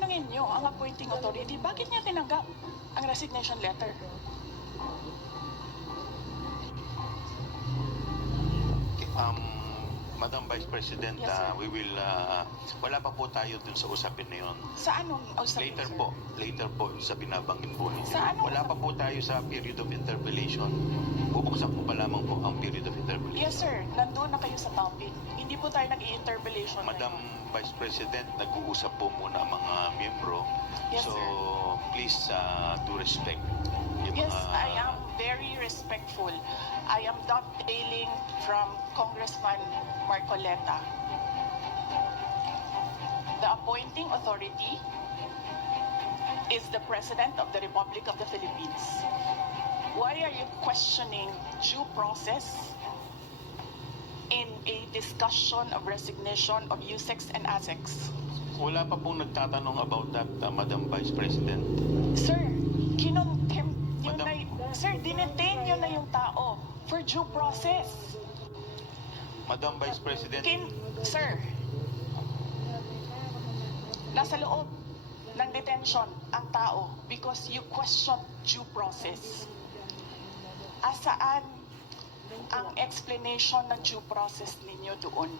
tanungin nyo ang appointing authority, bakit niya tinanggap ang resignation letter? Madam Vice President, Yes, sir. we will, wala pa po tayo dun sa usapin na yun. Sa anong usapin, Later sir? later po sa binabanggit po ninyo. Sa anong Wala pa po tayo sa period of interpellation. Bubuksan po pa lamang po ang period of interpellation. Yes, sir. Nandun na kayo sa topic. Hindi po tayo nag-i-interpellation. Madam ngayon. Vice President, nag-uusap po muna ang mga miyembro. Yes, so, sir. please do respect. Yung Yes, mga- I am very respectful. I am dovetailing from Congressman Marcoleta. The appointing authority is the President of the Republic of the Philippines. Why are you questioning due process in a discussion of resignation of USEX and ASEX? Wala pa pong nagtatanong about that, Madam Vice President. Sir, kinontempt yun Madam- na, sir, dinetain yun na yung tao for due process. Madam Vice President, Sir, nasa loob ng detention ang tao because you question due process. Asaan ang explanation ng due process ninyo doon?